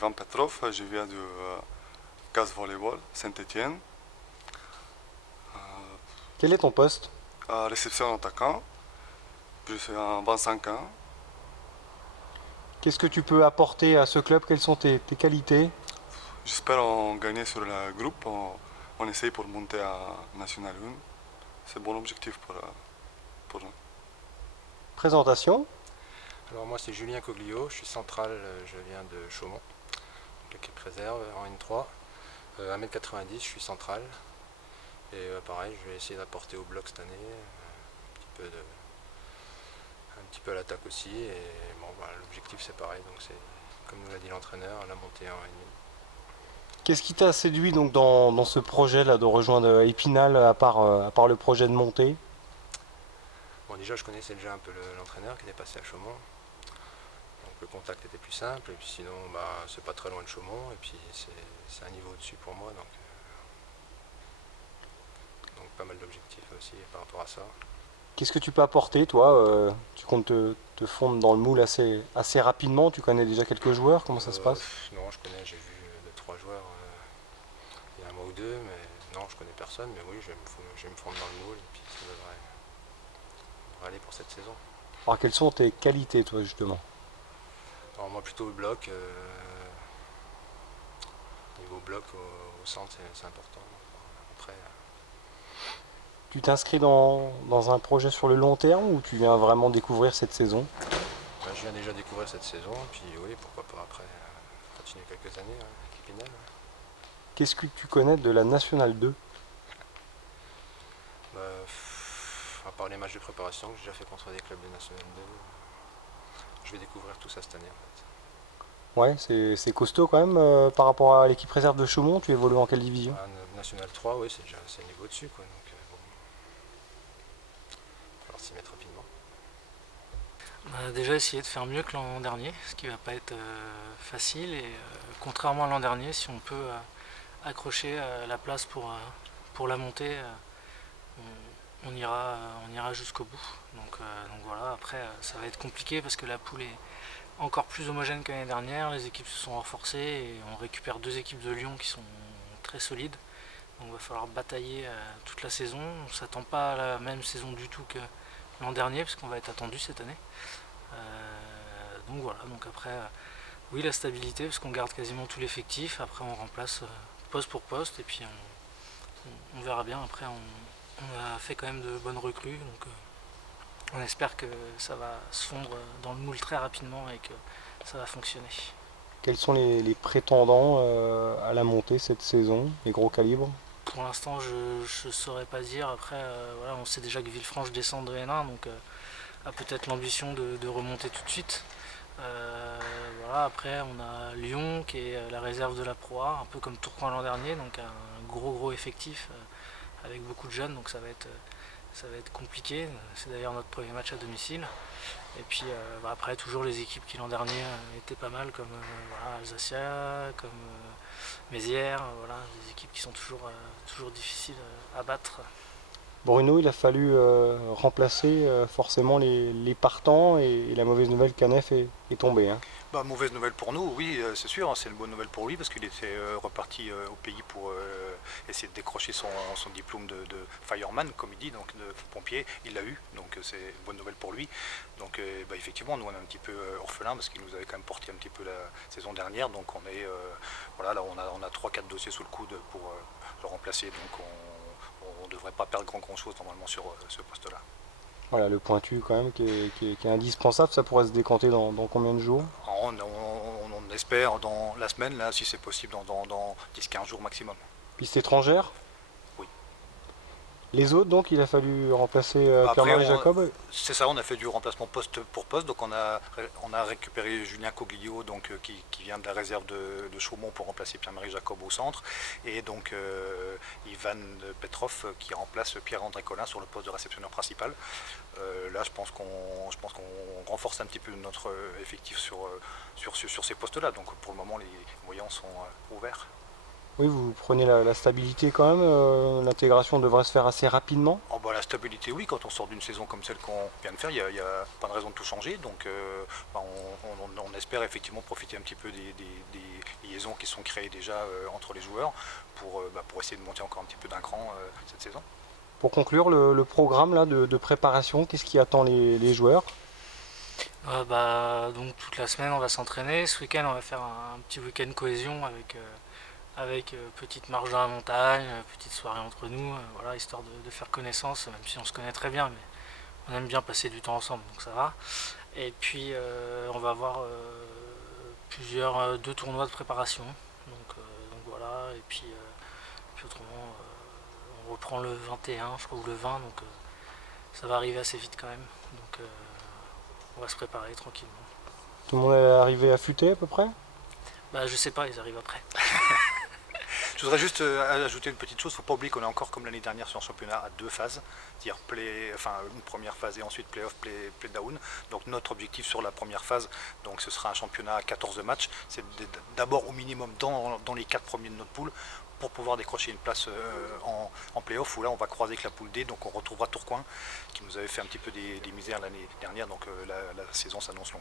Ivan Petrov, je viens du CAS Volleyball Saint-Étienne. Quel est ton poste? Réception attaquant, je suis en 25 ans. Qu'est-ce que tu peux apporter à ce club? Quelles sont tes qualités? J'espère en gagner sur le groupe. On essaye pour monter à National 1. C'est un bon objectif pour nous. Présentation? Alors moi c'est Julien Coglio, je suis central, je viens de Chaumont, l'équipe réserve en N3. 1m90, je suis central. Et pareil, je vais essayer d'apporter au bloc cette année, un petit peu à l'attaque aussi. Et bon, voilà, l'objectif c'est pareil, donc c'est comme nous l'a dit l'entraîneur, la montée en N1. Qu'est-ce qui t'a séduit donc dans ce projet-là de rejoindre Épinal à part le projet de montée? Bon, déjà je connaissais déjà un peu l'entraîneur qui était passé à Chaumont. Donc le contact était plus simple, et puis sinon c'est pas très loin de Chaumont, et puis c'est un niveau au-dessus pour moi, donc pas mal d'objectifs aussi par rapport à ça. Qu'est-ce que tu peux apporter, toi? Tu comptes te fondre dans le moule assez rapidement? Tu connais déjà quelques joueurs? Comment ça se passe? Non, je connais, j'ai vu 2-3 joueurs il y a un mois ou deux, mais non, je connais personne, mais oui, je vais me fondre dans le moule, et puis ça devrait aller pour cette saison. Alors, quelles sont tes qualités, toi, justement? Alors moi plutôt le bloc, niveau bloc au centre c'est important. Après, Tu t'inscris dans un projet sur le long terme ou tu viens vraiment découvrir cette saison? je viens déjà découvrir cette saison, puis oui, pourquoi pas après continuer quelques années avec Épinal. Qu'est-ce que tu connais de la Nationale 2? À part les matchs de préparation que j'ai déjà fait contre des clubs de National 2, je vais découvrir tout ça cette année en fait. Ouais, c'est costaud quand même par rapport à l'équipe réserve de Chaumont. Tu évolues en quelle division? National 3, oui, c'est déjà le niveau au-dessus, quoi. Donc, bon, il va falloir s'y mettre rapidement. Déjà essayer de faire mieux que l'an dernier, ce qui va pas être facile. Et contrairement à l'an dernier, si on peut accrocher la place pour la montée, on ira jusqu'au bout. Donc voilà, après ça va être compliqué parce que la poule est encore plus homogène que l'année dernière. Les équipes se sont renforcées et on récupère deux équipes de Lyon qui sont très solides. Donc il va falloir batailler toute la saison. On ne s'attend pas à la même saison du tout que l'an dernier parce qu'on va être attendu cette année. Donc voilà, donc après oui la stabilité parce qu'on garde quasiment tout l'effectif. Après on remplace poste pour poste et puis on verra bien. Après on a fait quand même de bonnes recrues, donc on espère que ça va se fondre dans le moule très rapidement et que ça va fonctionner. Quels sont les prétendants à la montée cette saison, les gros calibres? Pour l'instant, je ne saurais pas dire. Après, voilà, on sait déjà que Villefranche descend de N1, donc a peut-être l'ambition de remonter tout de suite. Voilà, après, on a Lyon qui est la réserve de la Pro A, un peu comme Tourcoing l'an dernier, donc un gros effectif avec beaucoup de jeunes, donc ça va être compliqué. C'est d'ailleurs notre premier match à domicile. Et puis après, toujours les équipes qui l'an dernier étaient pas mal, comme voilà, Alsacia, comme Mézières, voilà, des équipes qui sont toujours difficiles à battre. Bruno, il a fallu remplacer forcément les partants et la mauvaise nouvelle, Canef est tombé, hein. Mauvaise nouvelle pour nous, oui, c'est sûr, hein, c'est une bonne nouvelle pour lui parce qu'il était reparti au pays pour essayer de décrocher son diplôme de fireman, comme il dit, donc de pompier. Il l'a eu, donc c'est une bonne nouvelle pour lui. Donc effectivement, nous on est un petit peu orphelins parce qu'il nous avait quand même porté un petit peu la saison dernière. Donc on est, voilà, là on a 3-4 dossiers sous le coude pour le remplacer. Donc on ne devrait pas perdre grand chose normalement sur ce poste-là. Voilà, le pointu quand même qui est indispensable. Ça pourrait se décanter dans combien de jours? On espère dans la semaine, là, si c'est possible, dans 10-15 jours maximum. Piste étrangère? Oui. Les autres, donc, il a fallu remplacer Pierre-Marie Jacob? C'est ça, on a fait du remplacement poste pour poste. Donc on a récupéré Julien Coglio, donc, qui vient de la réserve de Chaumont pour remplacer Pierre-Marie Jacob au centre. Et donc Ivan Petrov qui remplace Pierre-André Collin sur le poste de réceptionneur principal. Là, je pense qu'on renforce un petit peu notre effectif sur ces postes-là. Donc pour le moment, les moyens sont ouverts. Oui, vous prenez la stabilité quand même, l'intégration devrait se faire assez rapidement. Oh, bah, la stabilité, oui, quand on sort d'une saison comme celle qu'on vient de faire, il n'y a pas de raison de tout changer. Donc bah, on espère effectivement profiter un petit peu des liaisons qui sont créées déjà entre les joueurs pour essayer de monter encore un petit peu d'un cran cette saison. Pour conclure, le programme là, de préparation, qu'est-ce qui attend les joueurs? Donc toute la semaine on va s'entraîner. Ce week-end on va faire un petit week-end cohésion avec petite marche dans la montagne, petite soirée entre nous, voilà, histoire de faire connaissance, même si on se connaît très bien, mais on aime bien passer du temps ensemble, donc ça va. Et puis on va avoir deux tournois de préparation, donc voilà, et puis autrement on reprend le 21 je crois, ou le 20, donc ça va arriver assez vite quand même, donc on va se préparer tranquillement. Tout le monde est arrivé affûté à peu près? Je sais pas, ils arrivent après. Je voudrais juste ajouter une petite chose, il ne faut pas oublier qu'on est encore comme l'année dernière sur un championnat à 2 phases, c'est-à-dire une première phase et ensuite play-off, play-down. Donc notre objectif sur la première phase, donc ce sera un championnat à 14 matchs, c'est d'abord au minimum dans les 4 premiers de notre poule pour pouvoir décrocher une place en play-off où là on va croiser avec la poule D, donc on retrouvera Tourcoing qui nous avait fait un petit peu des misères l'année dernière, donc la saison s'annonce longue.